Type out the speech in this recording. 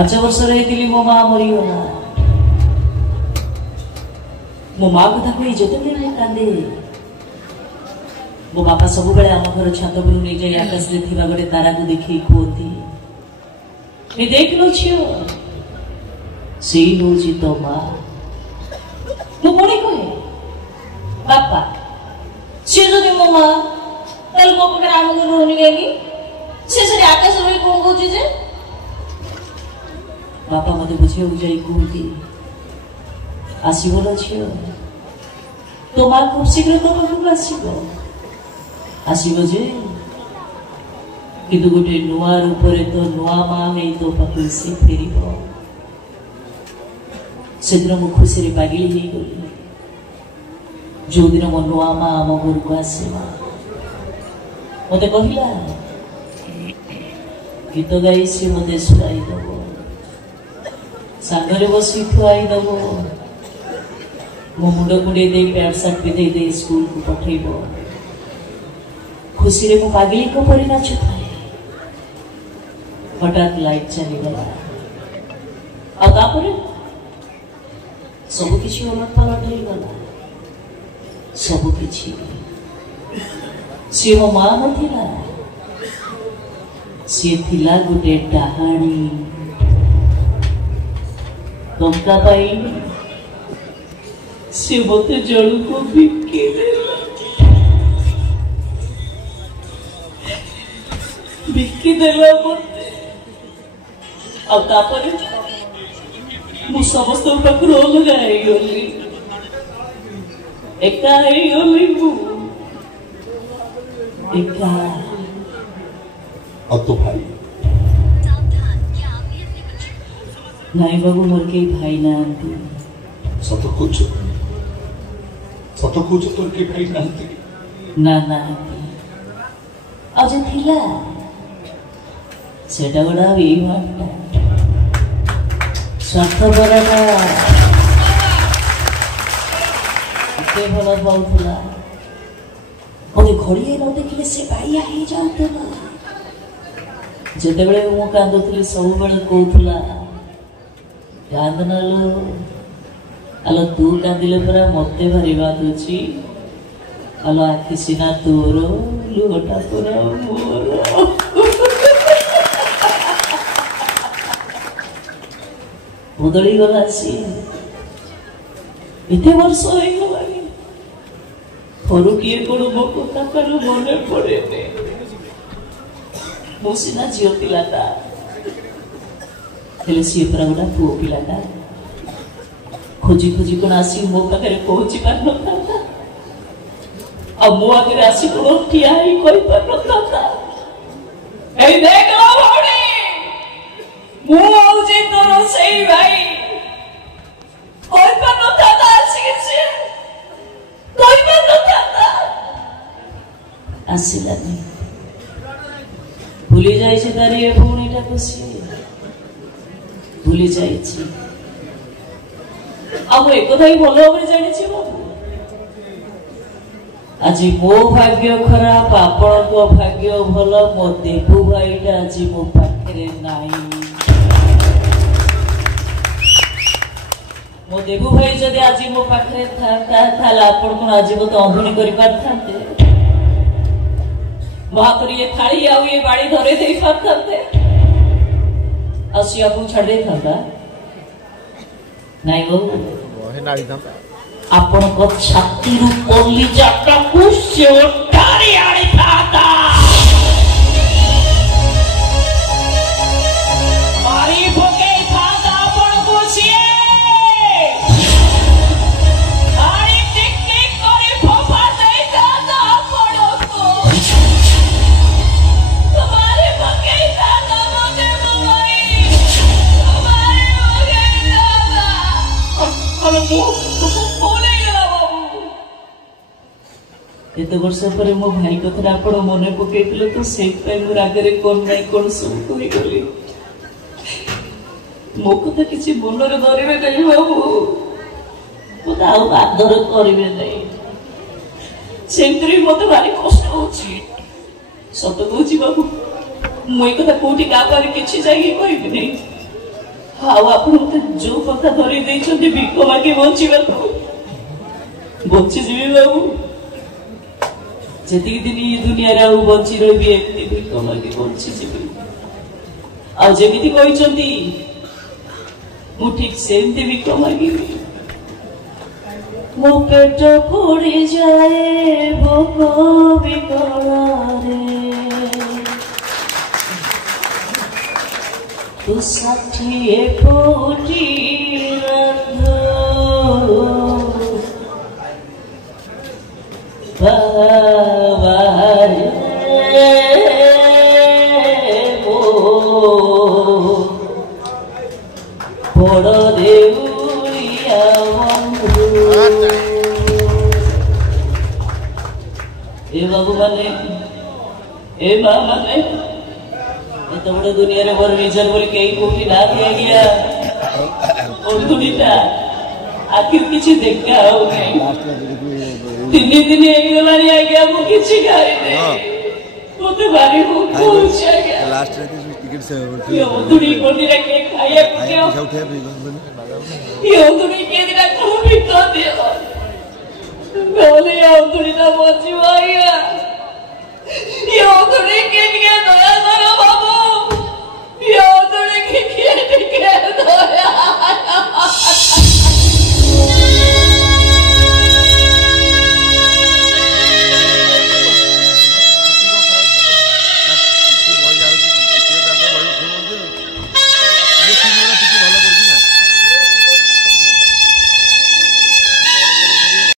5 वर्ष रही मो माँ मरीगला मो माँ कथा कही जो कांदे मो बापा सब बेले आम घर छात पर नहीं जाए आकाश में थी गोटे तारा को देखी कहती देख लो झील से हूँ तो माँ मो पुणी कहे बापा सी जो मो माँ ताल मो पाखे आम घर रोनी कहीं सी से आकाश में कौन कौन जे बापा मत बुझे जाई कहती आसब झील तो माँ खूब शीघ्र तो पाखक आसब जे किंतु गोटे नुआ रूप तो नुआ माँ है तो पाखक सी फेर से दिन मु खुशी पागिली हो गली जो दिन मो नुआ माँ आम घर को आसला मत कहला गीत गाई सी मत शुआई दब सांगरे बसी खुआई दब मो मुंड कुंडे दे पैंट सार्ट पिंधे दे स्कूल को पठेब खुशी रे मु पागिली को परि नाचु थाए हठात लाइट चलीगला आपर सबकि उलट पलट हो गला सबकि सी मो माँ नथिला सी थिला गोटे डाहाणी टंका पाई से मत जड़ को बिकी देला मत मु समस्त पाखर अलग गली एका गली एका तो भाई नाई बाबू मोर के भाई ना सत कुछ तोर के भाई ना ना आज थिला सेटा गोड़ा ये माटा स्वार्थपरता एते भल पाउला मत घड़ी न देखिले से बाइया हो जाऊला जिते मु कांदुली सब बेले कहला कांदना लो आलो तू कांदिले परा मते भारी बात अच्छी आलो आखि सीना तोर लुहटा पूरा मोर बदली गला सी एते वर्ष हो गलानी थरुटिए कौन मो कथा तार मन पड़े मो सीना झील पिलाटा सी पूरा गोटा पुओ पिलाटा खोजी खोजी कौन आसी मो पाखे पहुंची पार न मो आगे आसी कौन ठिया पार न तोर से भाई आसलानी भूली जाए तार ये भौणीटा को सी भूली जाए एक भल भाव जानी बाबू आज मो भाग्य खराब आपण भाग्य भल मो देवू भाईटा आज मो पाखे नाई मो देवू भाई जदि आज मो पाखे आपण को आज मत अधुणी कर महातरी ये थाली आउ ये बाड़ी धरे दे पारते आसी आपको छाड़ दे था नहीं बाबू आपण को छाती रु कोली जाटा को सेटारी आड़ी था मारी भोगे था आपण को सिए मारी टिक टिक करे फोफा दे था आपण को तुम्हारे भोगे था मोते मोई तुम्हारे भोगे था अरे मु एत वर्ष पर मो भाई कथा आप मन पकड़े तो से रागरे कौन नहीं कौन सब गली मो कथा किसी मन धरवे नहीं बाबू मत आदर करेंगे नहीं मत भारी कष्ट हो सत कहूँ बाबू मुझे कथा कौटी क्या कि जाकि कहबी नहीं ଆଉ ଆପଣ ମତେ ଯୋଉ କଥା ଧରି ଦେଇଛନ୍ତି ଭିକ ମାଗି ବଞ୍ଚିବାକୁ ବଞ୍ଚିଯିବି ବାବୁ ଯେତିକି ଦିନ ଏ ଦୁନିଆରେ ଆଉ ବଞ୍ଚି ରହିବି ଏମିତି ଭିକ ମାଗି ବଞ୍ଚିଯିବି ଆଉ ଯେମିତି କହିଛନ୍ତି ମୁଁ ଠିକ ସେମିତି ଭିକ ମାଗିବି ମୋ ପେଟ ପୋଡ଼ିଯାଏ ଭୋକ ବିକଳରେ ତୁ 60 କୋଟି ରାନ୍ଧୁ ବାବାରେ ମୋ ବଡ଼ ଦେଉଳିଆ ବନ୍ଧୁ ए बाबू माने ए माँ माने एत बड़ दुनिया रे मोर निजर बोली कई कोठी ना दिया गया ओंधुडीटा आखिर किछि देखा हो नहीं तीन दिन ए गलानी आ गया मु किछि खाई नहीं मते भारी भूख पहुंचा गया लास्ट रे टिकट से ये ओंधुडी कोठी रे के खाया के उठे ये ओंधुडी के दिन को भी तो दियो बोले ओंधुडी ना बची वाया